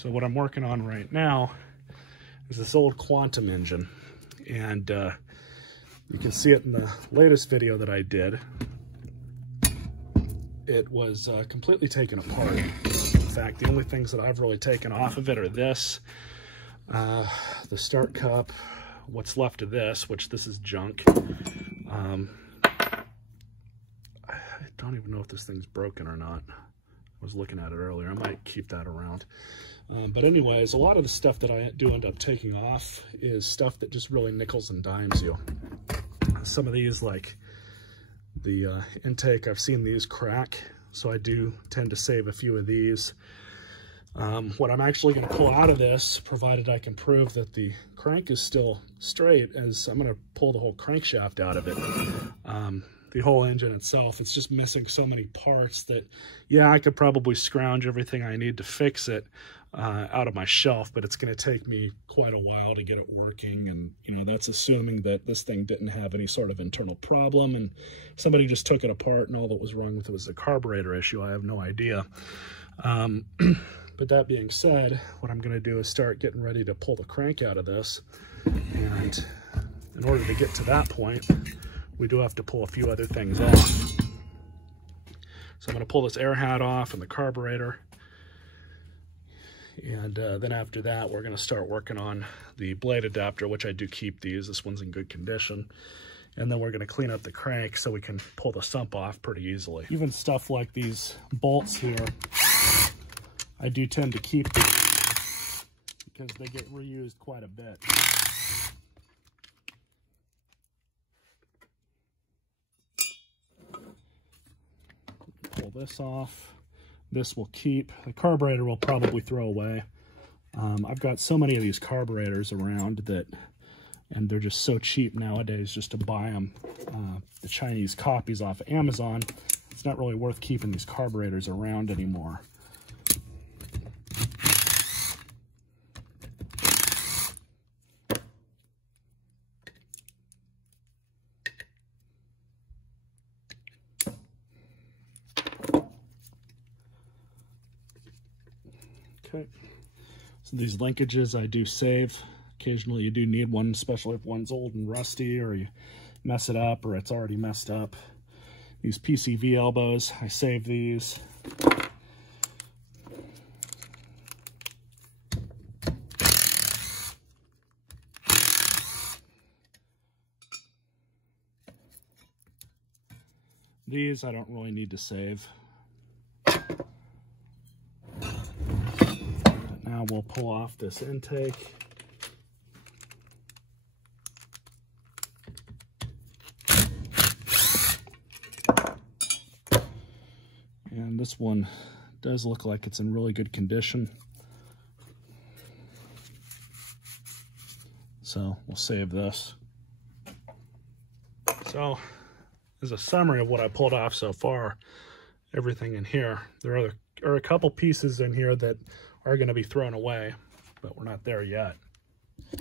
So what I'm working on right now is this old Quantum engine. And you can see it in the latest video that I did. It was completely taken apart. In fact, the only things that I've really taken off of it are this, the start cup, what's left of this, which this is junk. I don't even know if this thing's broken or not. I was looking at it earlier. I might keep that around. But anyways, a lot of the stuff that I do end up taking off is stuff that just really nickels and dimes you. Some of these, like the intake, I've seen these crack, so I do tend to save a few of these. What I'm actually going to pull out of this, provided I can prove that the crank is still straight, is I'm going to pull the whole crankshaft out of it. The whole engine itself, it's just missing so many parts that, yeah, I could probably scrounge everything I need to fix it out of my shelf, but it's going to take me quite a while to get it working. And, you know, that's assuming that this thing didn't have any sort of internal problem and somebody just took it apart and all that was wrong with it was a carburetor issue. I have no idea. But that being said, what I'm going to do is start getting ready to pull the crank out of this. And in order to get to that point, we do have to pull a few other things off. So I'm going to pull this air hat off and the carburetor. And then after that, we're going to start working on the blade adapter, which I do keep these. This one's in good condition. And then we're going to clean up the crank so we can pull the sump off pretty easily. Even stuff like these bolts here, I do tend to keep them because they get reused quite a bit. Pull this off. This will keep. The carburetor will probably throw away. I've got so many of these carburetors around that, and they're just so cheap nowadays just to buy them. The Chinese copies off Amazon, it's not really worth keeping these carburetors around anymore. Okay, so these linkages I do save. Occasionally you do need one, especially if one's old and rusty or you mess it up or it's already messed up. These PCV elbows, I save these. These I don't really need to save. Now we'll pull off this intake. And this one does look like it's in really good condition. So we'll save this. So as a summary of what I pulled off so far, everything in here, there are a couple pieces in here that are going to be thrown away, but we're not there yet. So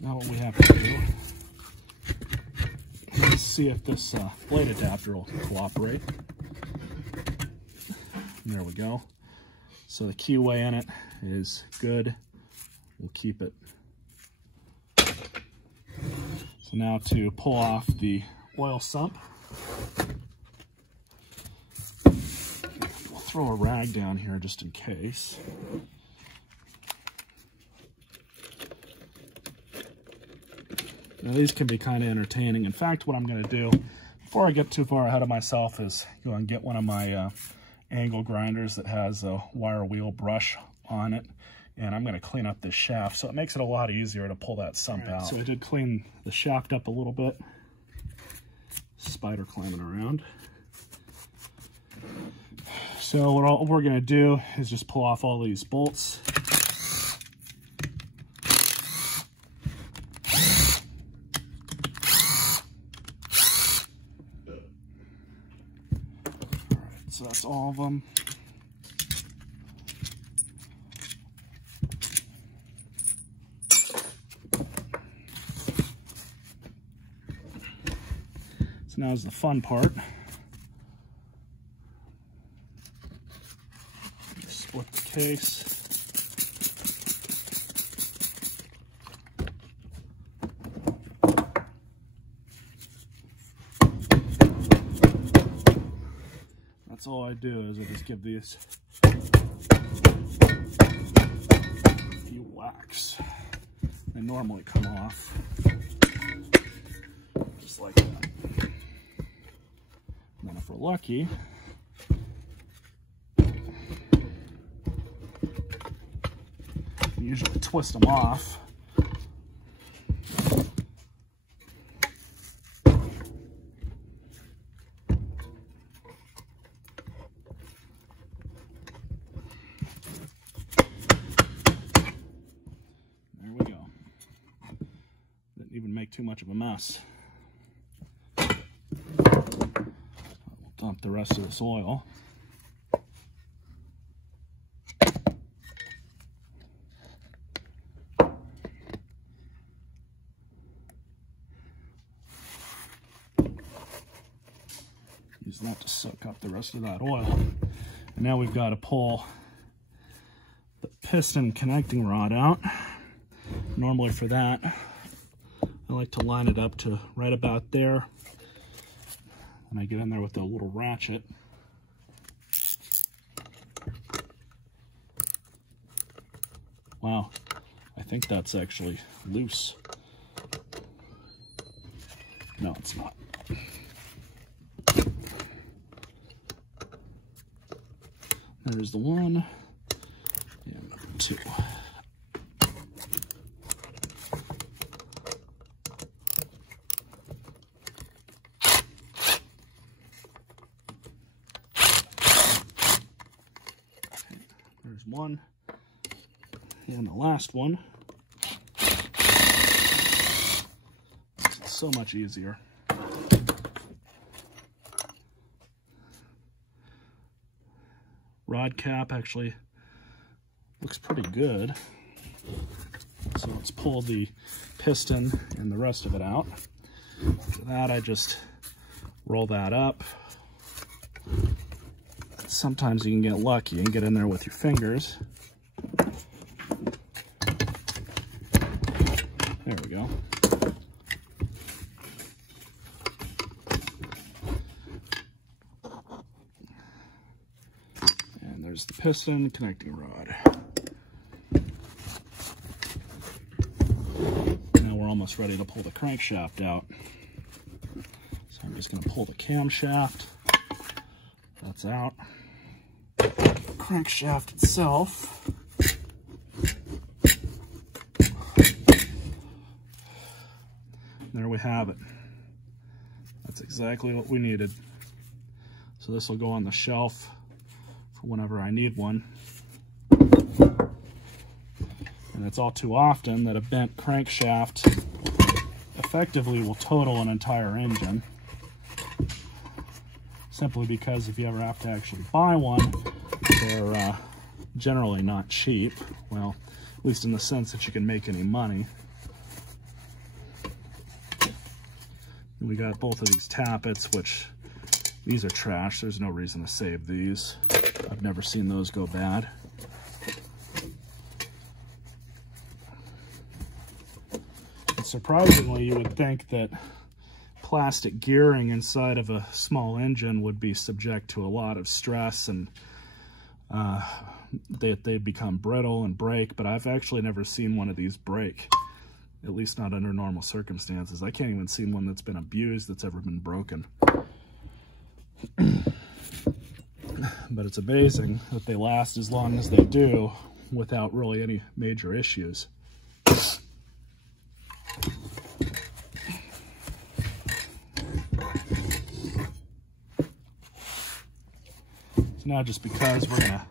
now what we have to do is see if this blade adapter will cooperate. There we go. So the keyway in it is good. We'll keep it. So now to pull off the oil sump, we'll throw a rag down here just in case. Now these can be kind of entertaining. In fact, what I'm going to do, before I get too far ahead of myself, is go and get one of my angle grinders that has a wire wheel brush on it. And I'm going to clean up this shaft, so it makes it a lot easier to pull that sump out. So I did clean the shaft up a little bit. Spider climbing around. So what we're going to do is just pull off all these bolts. Alright, so that's all of them. So now is the fun part. case. That's all I do is I just give these a few whacks. They normally come off just like that. And then if we're lucky, you usually twist them off. Even make too much of a mess. We'll dump the rest of this oil. Use that to soak up the rest of that oil. And now we've got to pull the piston connecting rod out. Normally for that, I like to line it up to right about there, and I get in there with a little ratchet. Wow, I think that's actually loose. No, it's not. There's the one, and number two. There's one, and the last one. It's so much easier. Rod cap actually looks pretty good. So let's pull the piston and the rest of it out. For that, I just roll that up. Sometimes you can get lucky and get in there with your fingers. There we go. And there's the piston connecting rod. Now we're almost ready to pull the crankshaft out. So I'm just going to pull the camshaft. That's out. Crankshaft itself. There we have it. That's exactly what we needed. So this will go on the shelf for whenever I need one. And it's all too often that a bent crankshaft effectively will total an entire engine. Simply because if you ever have to actually buy one, they're generally not cheap. Well, at least in the sense that you can make any money. And we got both of these Tappets, which these are trash. There's no reason to save these. I've never seen those go bad. And surprisingly, you would think that plastic gearing inside of a small engine would be subject to a lot of stress and they'd become brittle and break, but I've actually never seen one of these break, at least not under normal circumstances. I can't even see one that's been abused that's ever been broken. But it's amazing that they last as long as they do without really any major issues. So now, just because we're gonna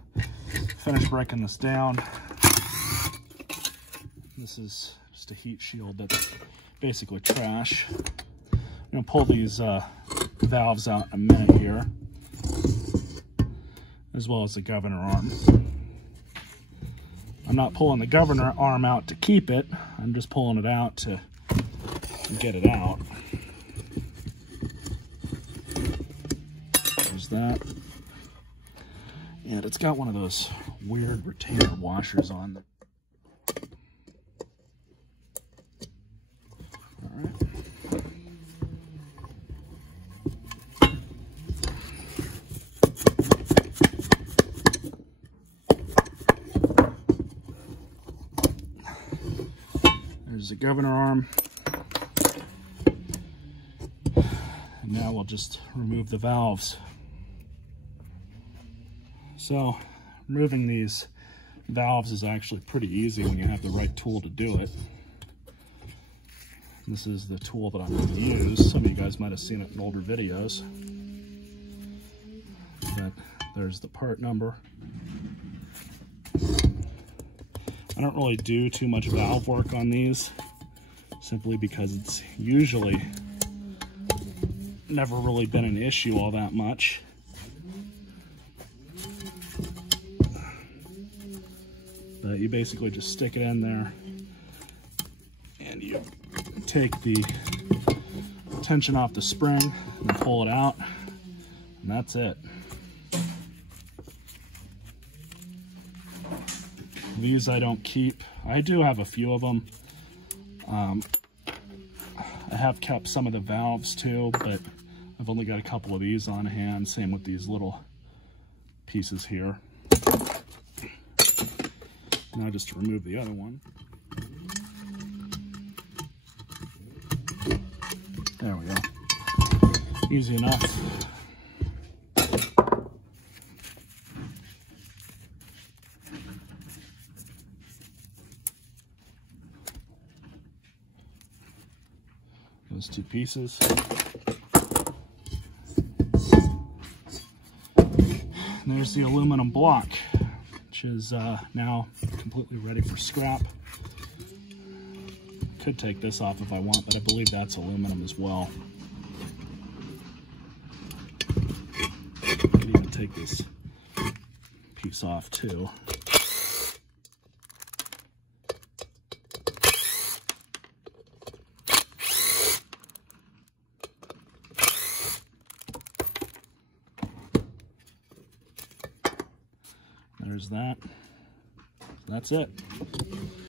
finish breaking this down, this is just a heat shield that's basically trash. I'm gonna pull these valves out in a minute here, as well as the governor arm. I'm not pulling the governor arm out to keep it, I'm just pulling it out to get it out. There's that. And it's got one of those weird retainer washers on. All right. There's the governor arm. And now we'll just remove the valves. So removing these valves is actually pretty easy when you have the right tool to do it. This is the tool that I'm going to use. Some of you guys might have seen it in older videos. But there's the part number. I don't really do too much valve work on these, simply because it's usually never really been an issue all that much. But you basically just stick it in there and you take the tension off the spring and pull it out, and that's it. These I don't keep. I do have a few of them. I have kept some of the valves too, but I've only got a couple of these on hand. Same with these little pieces here. Now just to remove the other one. There we go. Easy enough. Those two pieces. And there's the aluminum block, which is now completely ready for scrap. Could take this off if I want, but I believe that's aluminum as well. Could even take this piece off too. There's that. That's it.